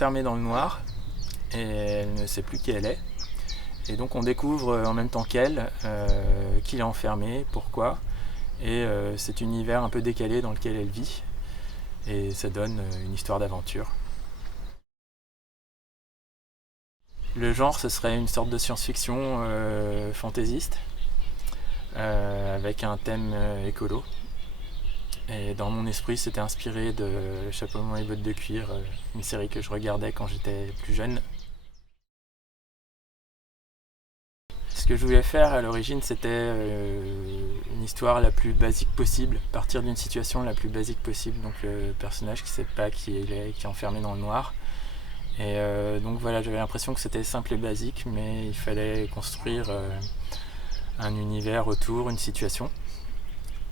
enfermée dans le noir et elle ne sait plus qui elle est. Et donc on découvre en même temps qu'elle qui l'a enfermée, pourquoi. Et cet univers un peu décalé dans lequel elle vit. Et ça donne une histoire d'aventure. Le genre, ce serait une sorte de science-fiction fantaisiste, avec un thème écolo. Et dans mon esprit, c'était inspiré de Chapeau melon et bottes de cuir, une série que je regardais quand j'étais plus jeune. Ce que je voulais faire à l'origine, c'était une histoire la plus basique possible, partir d'une situation la plus basique possible. Donc le personnage qui ne sait pas qui il est, qui est enfermé dans le noir. Et donc voilà, j'avais l'impression que c'était simple et basique, mais il fallait construire un univers autour, une situation.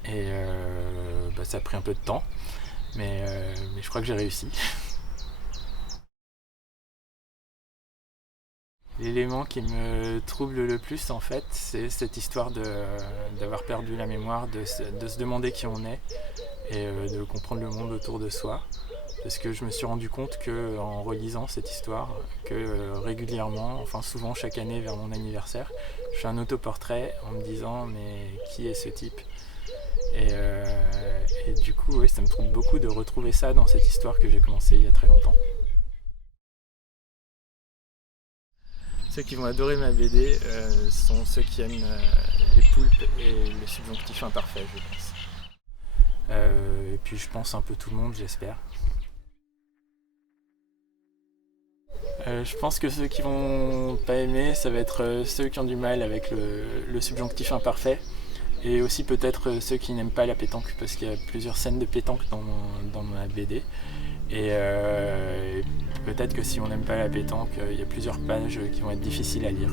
Et ça a pris un peu de temps, mais je crois que j'ai réussi. L'élément qui me trouble le plus, en fait, c'est cette histoire d'avoir perdu la mémoire, de se demander qui on est et de comprendre le monde autour de soi. Parce que je me suis rendu compte qu'en relisant cette histoire, que régulièrement, enfin souvent chaque année vers mon anniversaire, je fais un autoportrait en me disant mais qui est ce type et du coup, oui, ça me trouble beaucoup de retrouver ça dans cette histoire que j'ai commencée il y a très longtemps. Ceux qui vont adorer ma BD sont ceux qui aiment les poulpes et le subjonctif imparfait, je pense. Et puis je pense un peu tout le monde, j'espère. Je pense que ceux qui vont pas aimer, ça va être ceux qui ont du mal avec le subjonctif imparfait. Et aussi peut-être ceux qui n'aiment pas la pétanque, parce qu'il y a plusieurs scènes de pétanque dans ma BD. Et peut-être que si on n'aime pas la pétanque, il y a plusieurs pages qui vont être difficiles à lire.